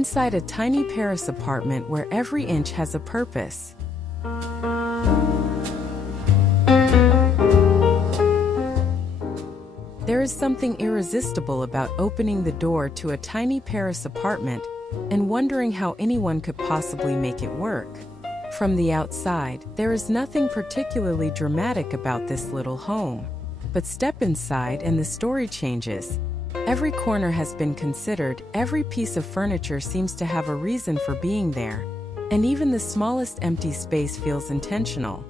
inside a tiny Paris apartment where every inch has a purpose. There is something irresistible about opening the door to a tiny Paris apartment and wondering how anyone could possibly make it work. From the outside, there is nothing particularly dramatic about this little home. But step inside and the story changes. Every corner has been considered, every piece of furniture seems to have a reason for being there, and even the smallest empty space feels intentional.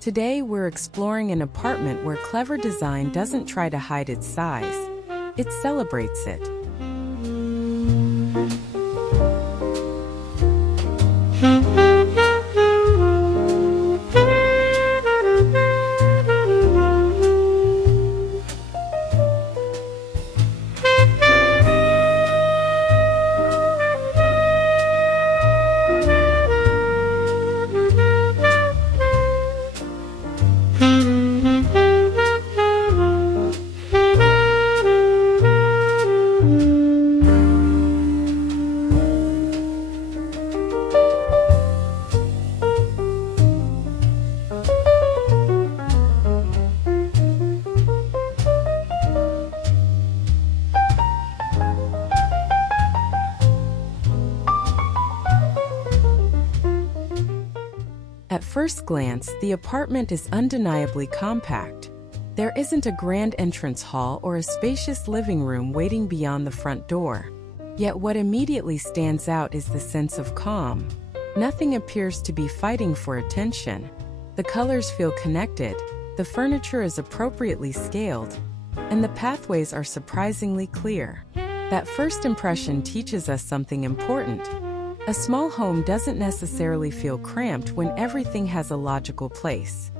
Today we're exploring an apartment where clever design doesn't try to hide its size, it celebrates it. At first glance, the apartment is undeniably compact. There isn't a grand entrance hall or a spacious living room waiting beyond the front door. Yet what immediately stands out is the sense of calm. Nothing appears to be fighting for attention. The colors feel connected, the furniture is appropriately scaled, and the pathways are surprisingly clear. That first impression teaches us something important. A small home doesn't necessarily feel cramped when everything has a logical place.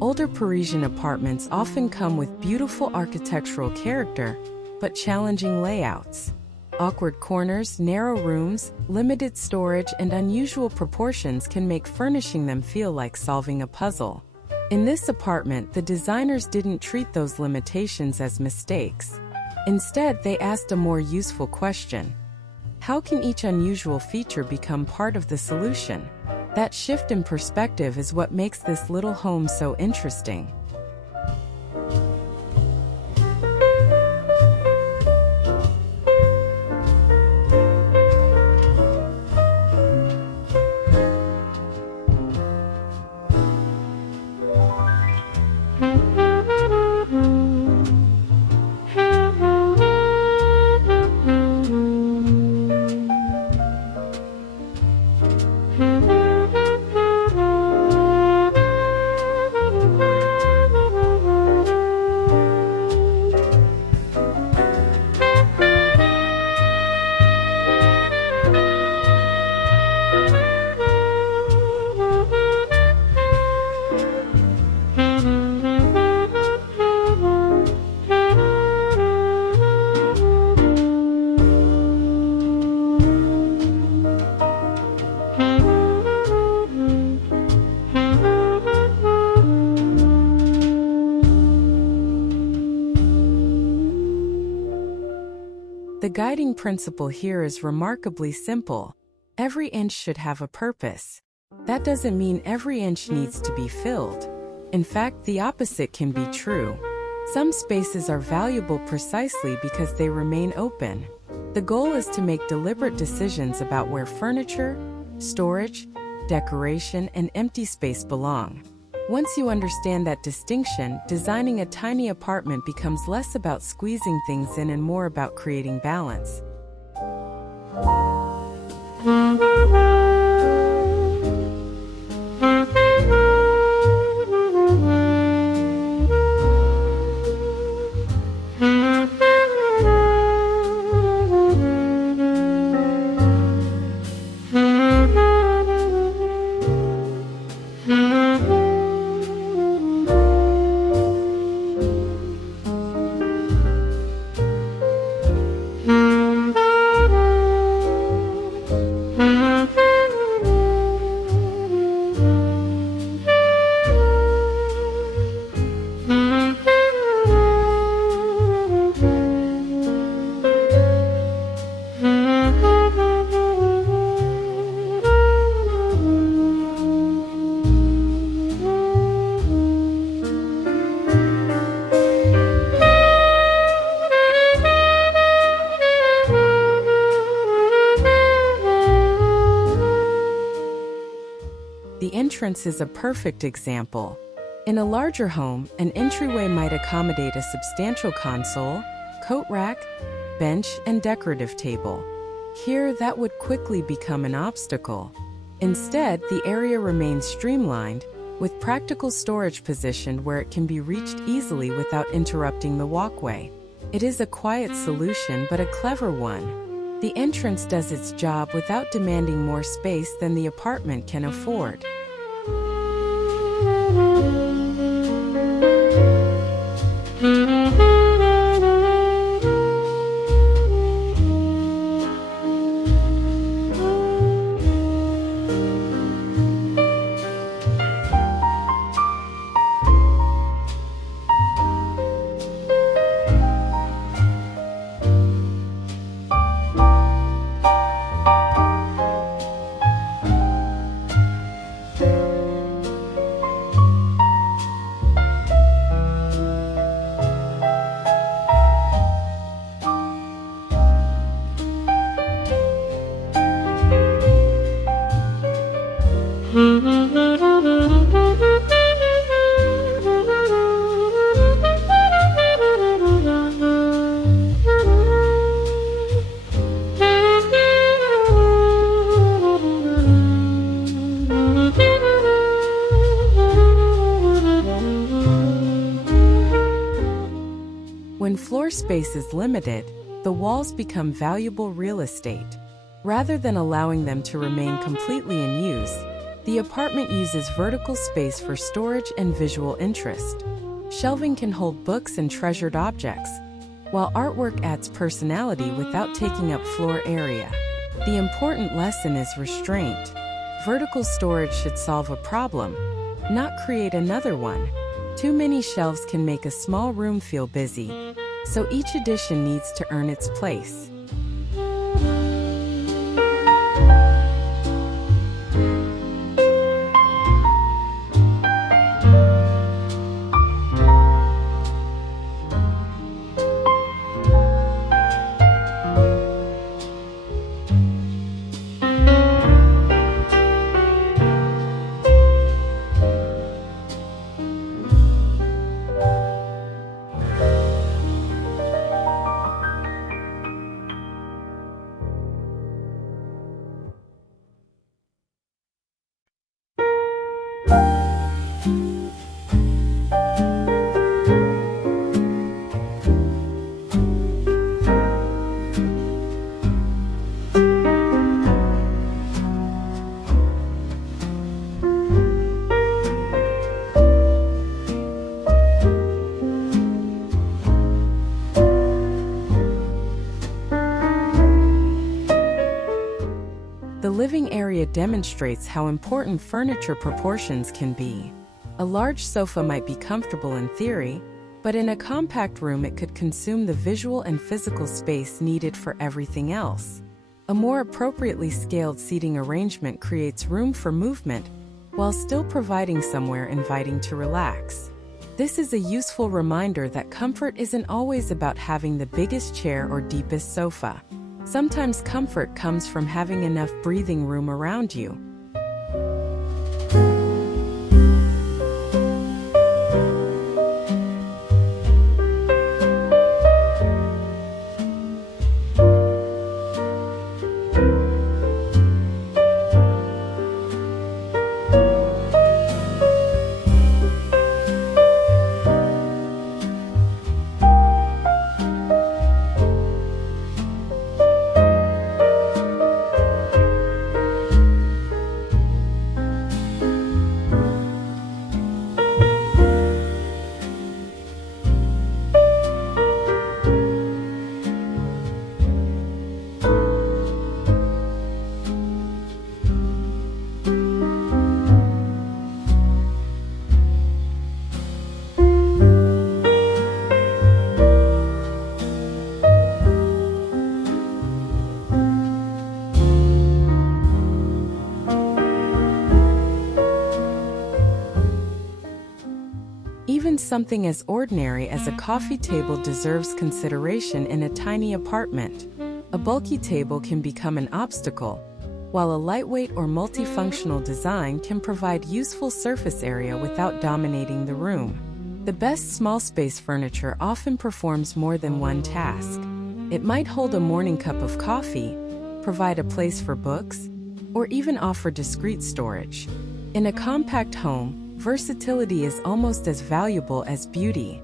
Older Parisian apartments often come with beautiful architectural character, but challenging layouts. Awkward corners, narrow rooms, limited storage, and unusual proportions can make furnishing them feel like solving a puzzle. In this apartment, the designers didn't treat those limitations as mistakes. Instead, they asked a more useful question. How can each unusual feature become part of the solution? That shift in perspective is what makes this little home so interesting. The guiding principle here is remarkably simple. Every inch should have a purpose. That doesn't mean every inch needs to be filled. In fact, the opposite can be true. Some spaces are valuable precisely because they remain open. The goal is to make deliberate decisions about where furniture, storage, decoration, and empty space belong. Once you understand that distinction, designing a tiny apartment becomes less about squeezing things in and more about creating balance. The entrance is a perfect example. In a larger home, an entryway might accommodate a substantial console, coat rack, bench, and decorative table. Here, that would quickly become an obstacle. Instead, the area remains streamlined, with practical storage positioned where it can be reached easily without interrupting the walkway. It is a quiet solution but a clever one. The entrance does its job without demanding more space than the apartment can afford. When floor space is limited, the walls become valuable real estate. Rather than allowing them to remain completely in use, the apartment uses vertical space for storage and visual interest. Shelving can hold books and treasured objects, while artwork adds personality without taking up floor area. The important lesson is restraint. Vertical storage should solve a problem, not create another one. Too many shelves can make a small room feel busy, so each addition needs to earn its place. The living area demonstrates how important furniture proportions can be. A large sofa might be comfortable in theory, but in a compact room it could consume the visual and physical space needed for everything else. A more appropriately scaled seating arrangement creates room for movement while still providing somewhere inviting to relax. This is a useful reminder that comfort isn't always about having the biggest chair or deepest sofa. Sometimes comfort comes from having enough breathing room around you. Even something as ordinary as a coffee table deserves consideration in a tiny apartment. A bulky table can become an obstacle, while a lightweight or multifunctional design can provide useful surface area without dominating the room. The best small space furniture often performs more than one task. It might hold a morning cup of coffee, provide a place for books, or even offer discreet storage. In a compact home, versatility is almost as valuable as beauty.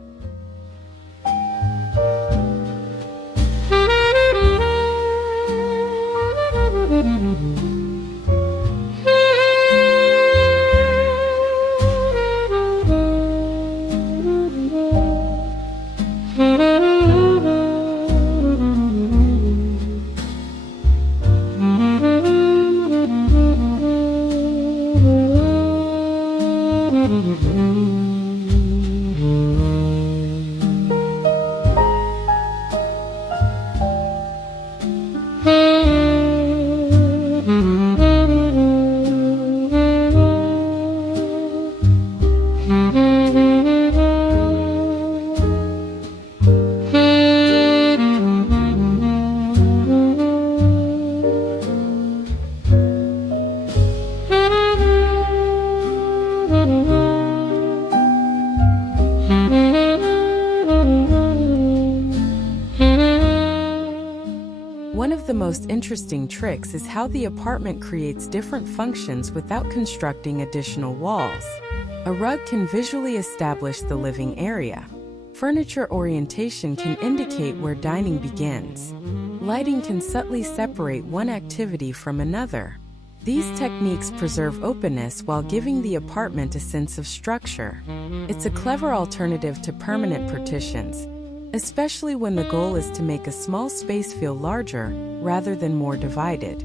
One of the most interesting tricks is how the apartment creates different functions without constructing additional walls. A rug can visually establish the living area. Furniture orientation can indicate where dining begins. Lighting can subtly separate one activity from another. These techniques preserve openness while giving the apartment a sense of structure. It's a clever alternative to permanent partitions, especially when the goal is to make a small space feel larger rather than more divided.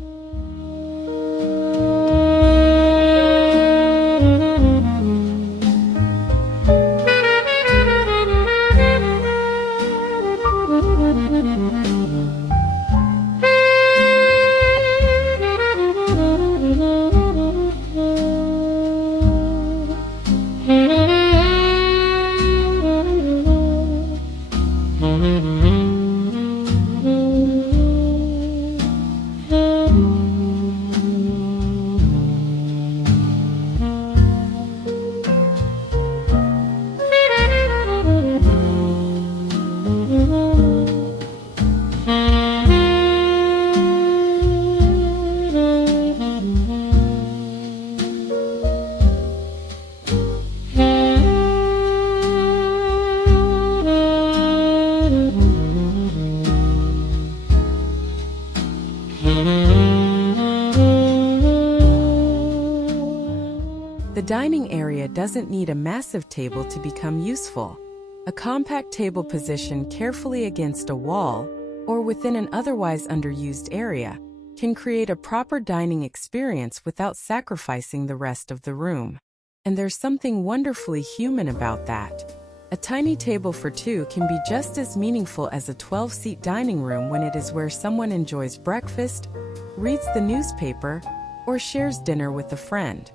The dining area doesn't need a massive table to become useful. A compact table positioned carefully against a wall or within an otherwise underused area can create a proper dining experience without sacrificing the rest of the room. And there's something wonderfully human about that. A tiny table for two can be just as meaningful as a 12-seat dining room when it is where someone enjoys breakfast, reads the newspaper, or shares dinner with a friend.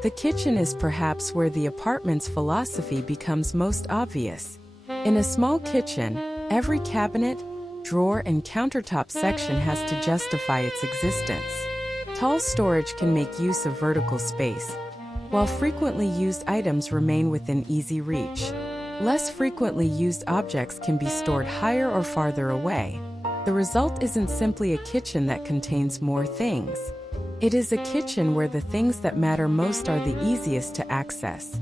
The kitchen is perhaps where the apartment's philosophy becomes most obvious. In a small kitchen, every cabinet, drawer, and countertop section has to justify its existence. Tall storage can make use of vertical space, while frequently used items remain within easy reach. Less frequently used objects can be stored higher or farther away. The result isn't simply a kitchen that contains more things. It is a kitchen where the things that matter most are the easiest to access.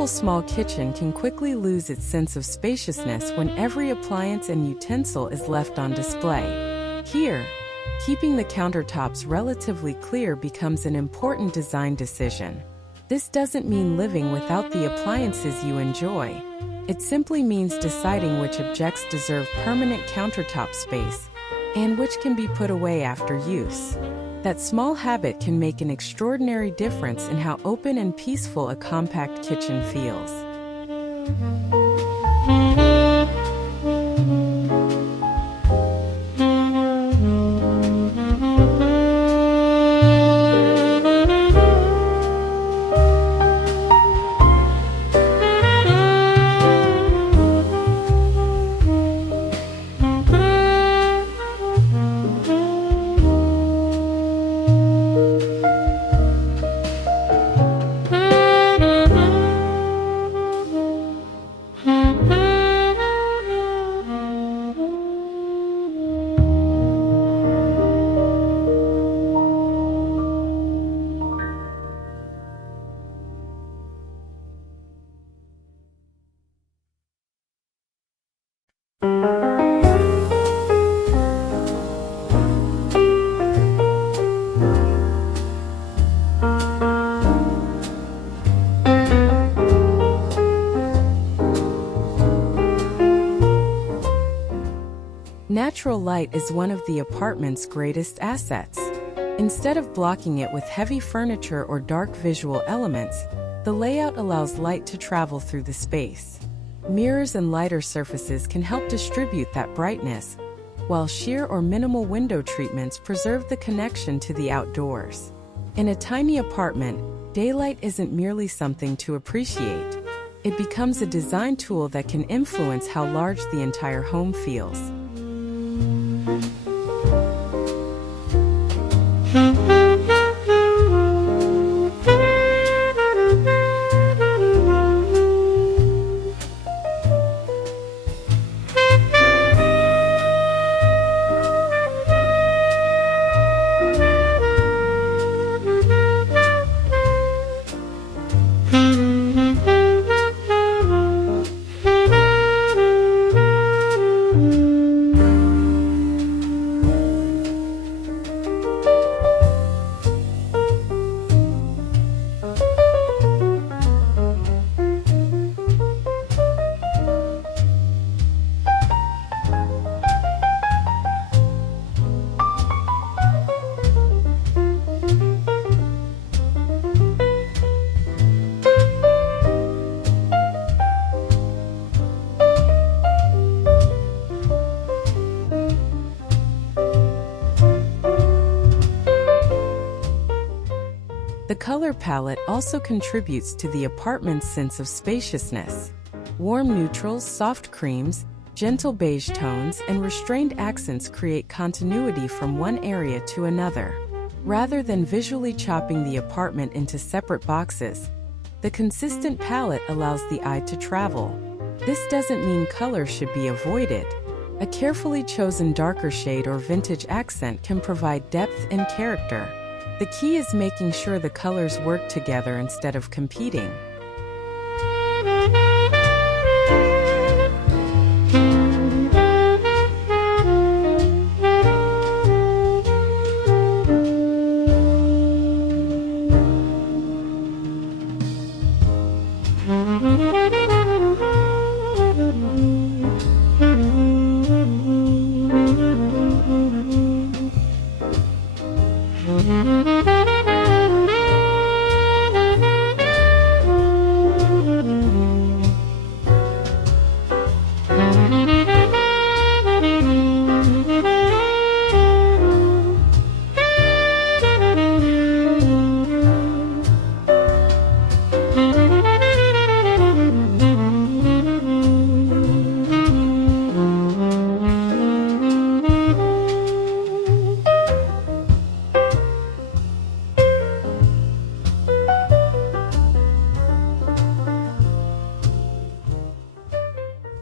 A small kitchen can quickly lose its sense of spaciousness when every appliance and utensil is left on display. Here, keeping the countertops relatively clear becomes an important design decision. This doesn't mean living without the appliances you enjoy. It simply means deciding which objects deserve permanent countertop space and which can be put away after use. That small habit can make an extraordinary difference in how open and peaceful a compact kitchen feels. Natural light is one of the apartment's greatest assets. Instead of blocking it with heavy furniture or dark visual elements, the layout allows light to travel through the space. Mirrors and lighter surfaces can help distribute that brightness, while sheer or minimal window treatments preserve the connection to the outdoors. In a tiny apartment, daylight isn't merely something to appreciate. It becomes a design tool that can influence how large the entire home feels. The color palette also contributes to the apartment's sense of spaciousness. Warm neutrals, soft creams, Gentle beige tones and restrained accents create continuity from one area to another. Rather than visually chopping the apartment into separate boxes, the consistent palette allows the eye to travel. This doesn't mean color should be avoided. A carefully chosen darker shade or vintage accent can provide depth and character. The key is making sure the colors work together instead of competing.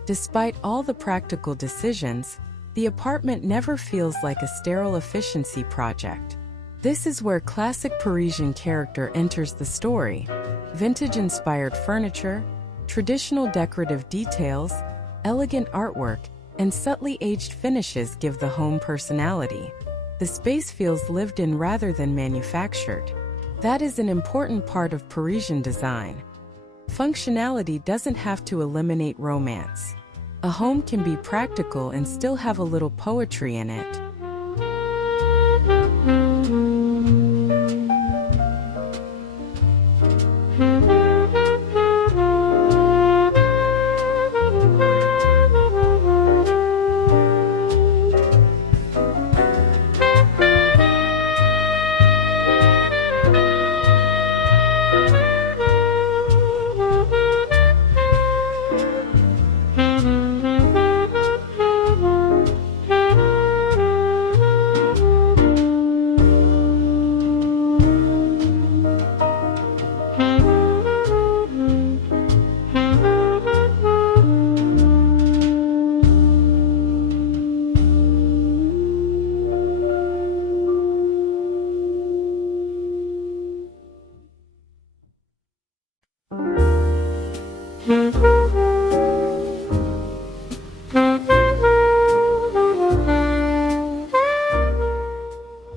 Despite all the practical decisions, the apartment never feels like a sterile efficiency project. This is where classic Parisian character enters the story. Vintage-inspired furniture, traditional decorative details, elegant artwork, and subtly aged finishes give the home personality. The space feels lived in rather than manufactured. That is an important part of Parisian design. Functionality doesn't have to eliminate romance. A home can be practical and still have a little poetry in it.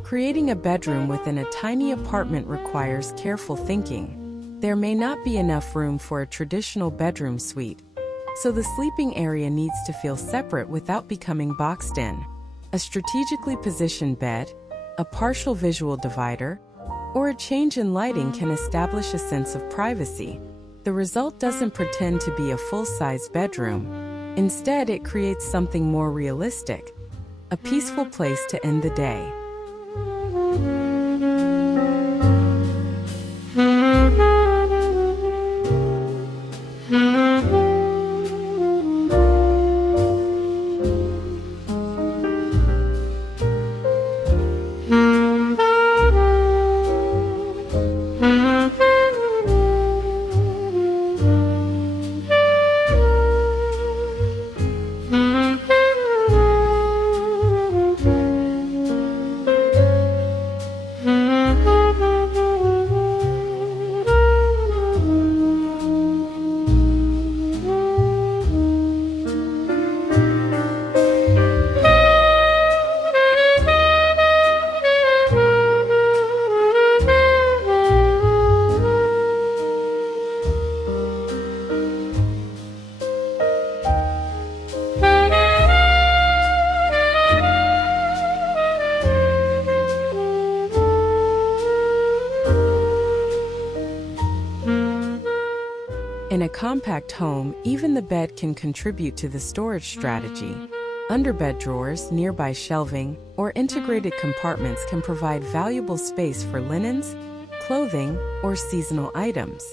Creating a bedroom within a tiny apartment requires careful thinking. There may not be enough room for a traditional bedroom suite, so the sleeping area needs to feel separate without becoming boxed in. A strategically positioned bed, a partial visual divider, or a change in lighting can establish a sense of privacy. The result doesn't pretend to be a full-size bedroom. Instead, it creates something more realistic, a peaceful place to end the day. In a compact home, even the bed can contribute to the storage strategy. Underbed drawers, nearby shelving, or integrated compartments can provide valuable space for linens, clothing, or seasonal items.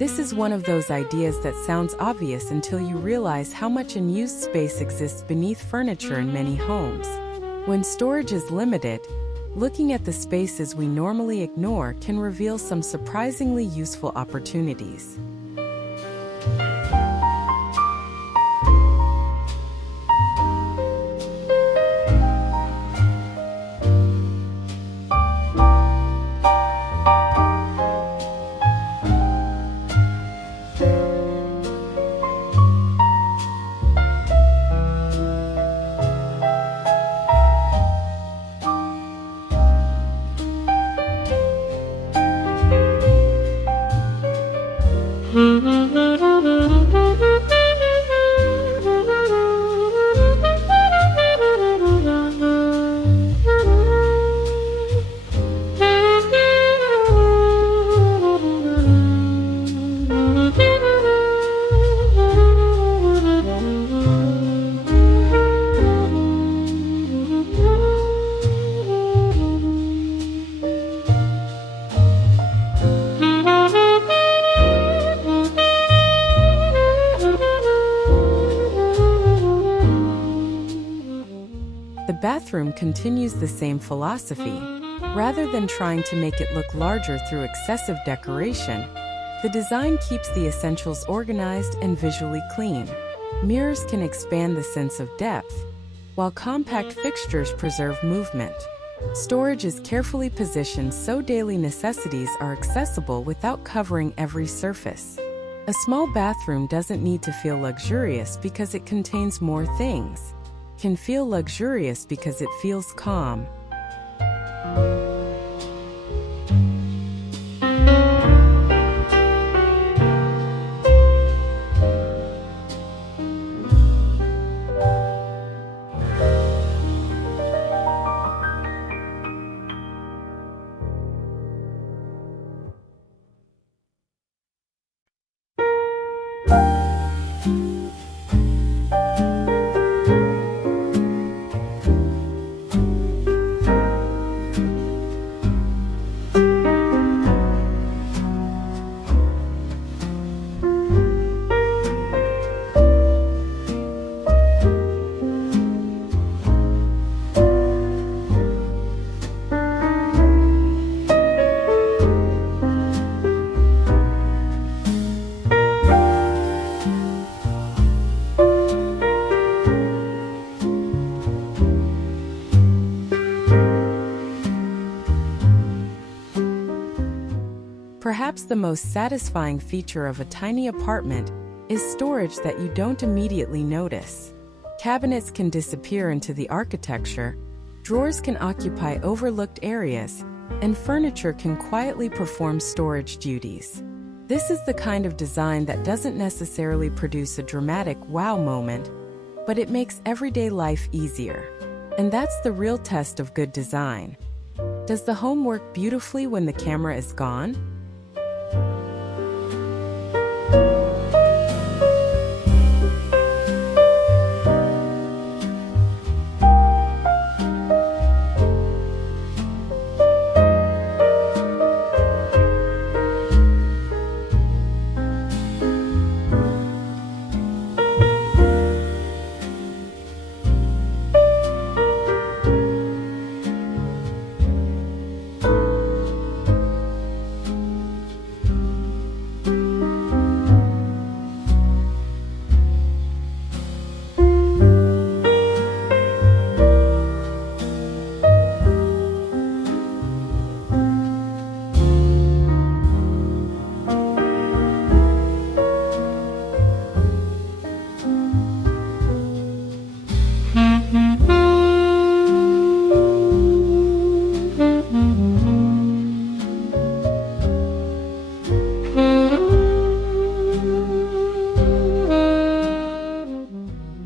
This is one of those ideas that sounds obvious until you realize how much unused space exists beneath furniture in many homes. When storage is limited, looking at the spaces we normally ignore can reveal some surprisingly useful opportunities. The bathroom continues the same philosophy. Rather than trying to make it look larger through excessive decoration, the design keeps the essentials organized and visually clean. Mirrors can expand the sense of depth, while compact fixtures preserve movement. Storage is carefully positioned so daily necessities are accessible without covering every surface. A small bathroom doesn't need to feel luxurious because it contains more things. It can feel luxurious because it feels calm. Perhaps the most satisfying feature of a tiny apartment is storage that you don't immediately notice. Cabinets can disappear into the architecture, drawers can occupy overlooked areas, and furniture can quietly perform storage duties. This is the kind of design that doesn't necessarily produce a dramatic wow moment, but it makes everyday life easier. And that's the real test of good design. Does the home work beautifully when the camera is gone?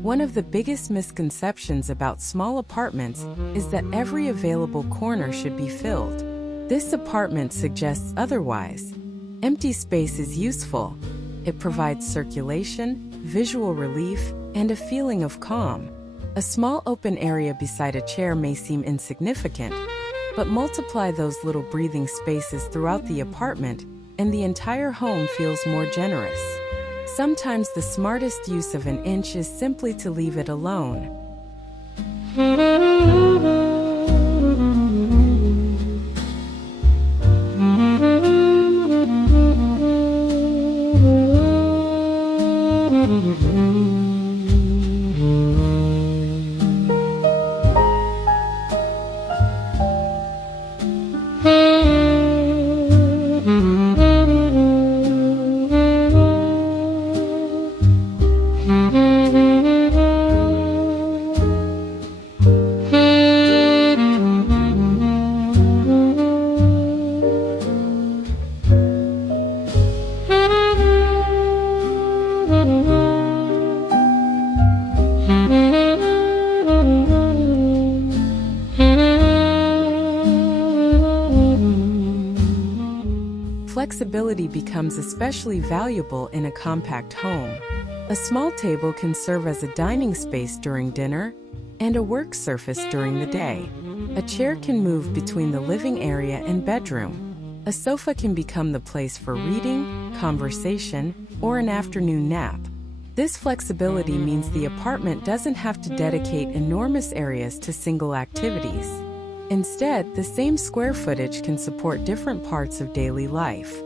One of the biggest misconceptions about small apartments is that every available corner should be filled. This apartment suggests otherwise. Empty space is useful. It provides circulation, visual relief, and a feeling of calm. A small open area beside a chair may seem insignificant, but multiply those little breathing spaces throughout the apartment, and the entire home feels more generous. Sometimes the smartest use of an inch is simply to leave it alone. Flexibility becomes especially valuable in a compact home. A small table can serve as a dining space during dinner and a work surface during the day. A chair can move between the living area and bedroom. A sofa can become the place for reading, conversation, or an afternoon nap. This flexibility means the apartment doesn't have to dedicate enormous areas to single activities. Instead, the same square footage can support different parts of daily life.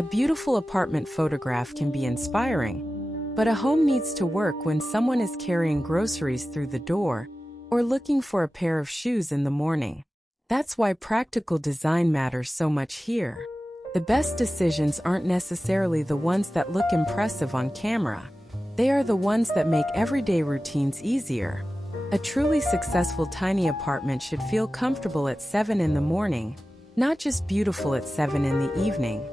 A beautiful apartment photograph can be inspiring, but a home needs to work when someone is carrying groceries through the door or looking for a pair of shoes in the morning. That's why practical design matters so much here. The best decisions aren't necessarily the ones that look impressive on camera. They are the ones that make everyday routines easier. A truly successful tiny apartment should feel comfortable at 7 in the morning, not just beautiful at 7 in the evening.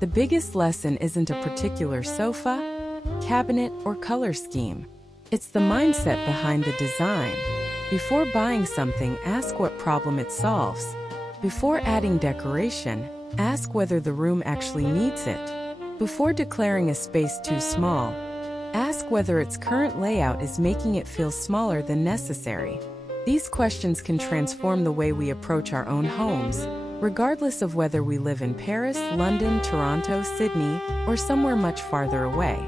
The biggest lesson isn't a particular sofa, cabinet, or color scheme. It's the mindset behind the design. Before buying something, ask what problem it solves. Before adding decoration, ask whether the room actually needs it. Before declaring a space too small, ask whether its current layout is making it feel smaller than necessary. These questions can transform the way we approach our own homes, regardless of whether we live in Paris, London, Toronto, Sydney, or somewhere much farther away.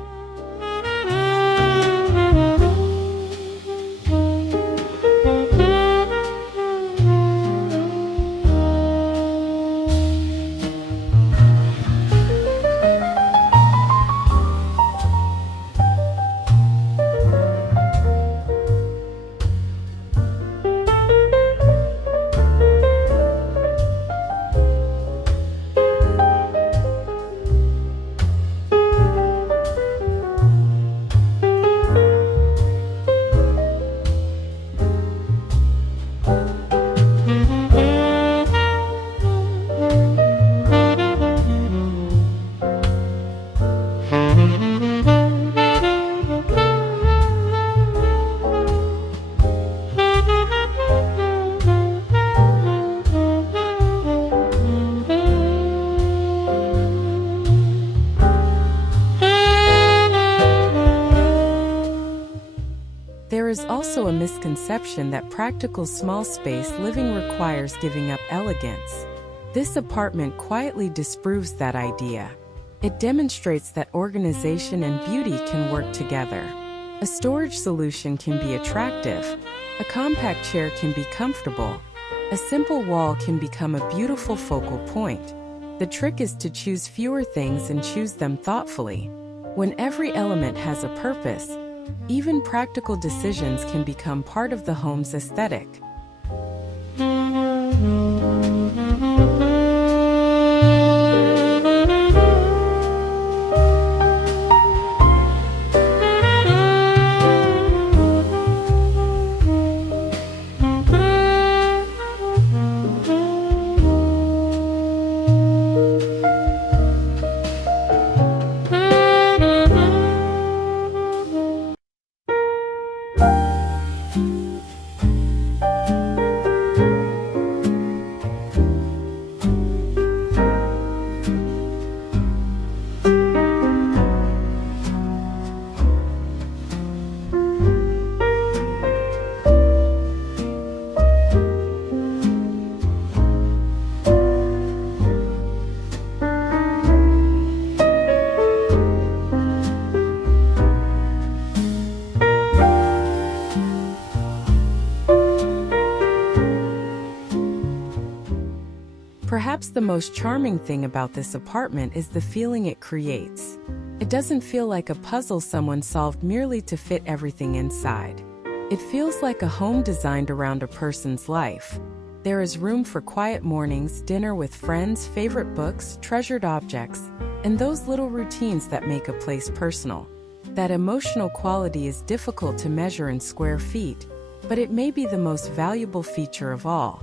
also a misconception that practical small space living requires giving up elegance. This apartment quietly disproves that idea. It demonstrates that organization and beauty can work together. A storage solution can be attractive. A compact chair can be comfortable. A simple wall can become a beautiful focal point. The trick is to choose fewer things and choose them thoughtfully. When every element has a purpose, even practical decisions can become part of the home's aesthetic. Perhaps the most charming thing about this apartment is the feeling it creates. It doesn't feel like a puzzle someone solved merely to fit everything inside. It feels like a home designed around a person's life. There is room for quiet mornings, dinner with friends, favorite books, treasured objects, and those little routines that make a place personal. That emotional quality is difficult to measure in square feet, but it may be the most valuable feature of all.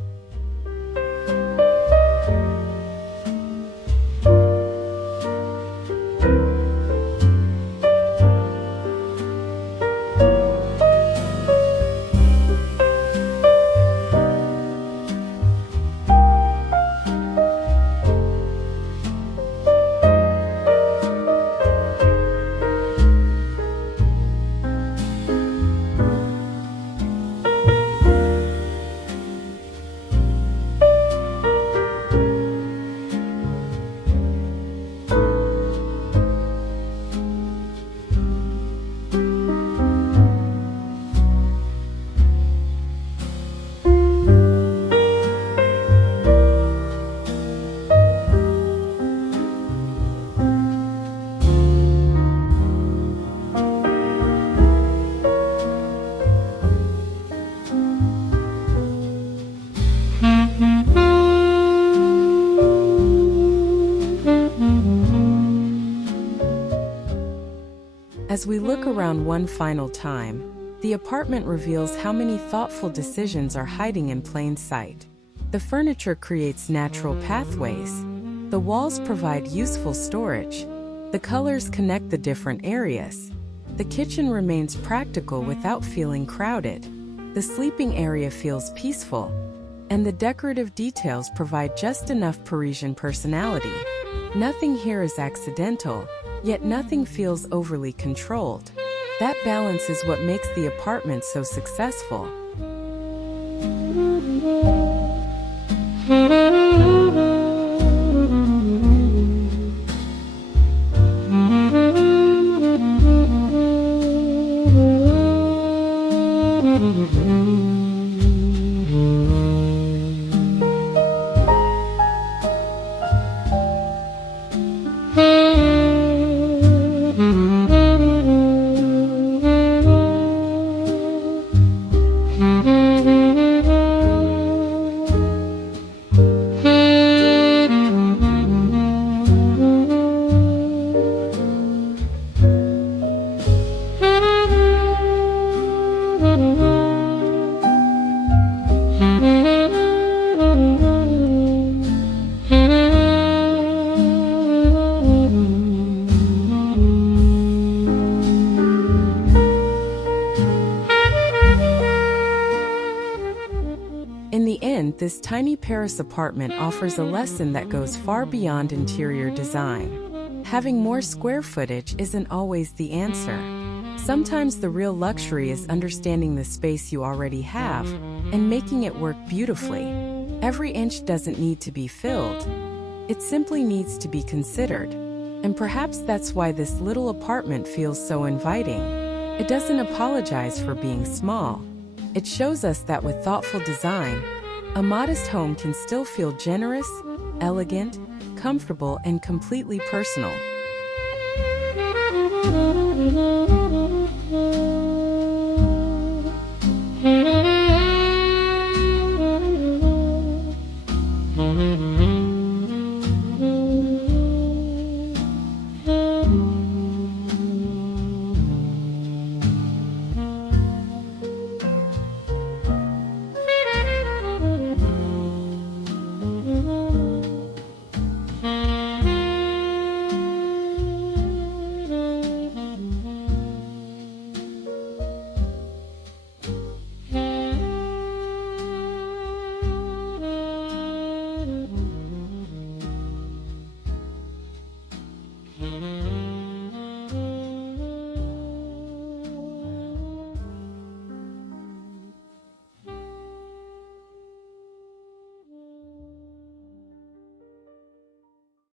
As we look around one final time, the apartment reveals how many thoughtful decisions are hiding in plain sight. The furniture creates natural pathways. The walls provide useful storage. The colors connect the different areas. The kitchen remains practical without feeling crowded. The sleeping area feels peaceful. And the decorative details provide just enough Parisian personality. Nothing here is accidental, yet nothing feels overly controlled. That balance is what makes the apartment so successful. In the end, this tiny Paris apartment offers a lesson that goes far beyond interior design. Having more square footage isn't always the answer. Sometimes the real luxury is understanding the space you already have and making it work beautifully. Every inch doesn't need to be filled. It simply needs to be considered. And perhaps that's why this little apartment feels so inviting. It doesn't apologize for being small. It shows us that with thoughtful design, a modest home can still feel generous, elegant, comfortable, and completely personal.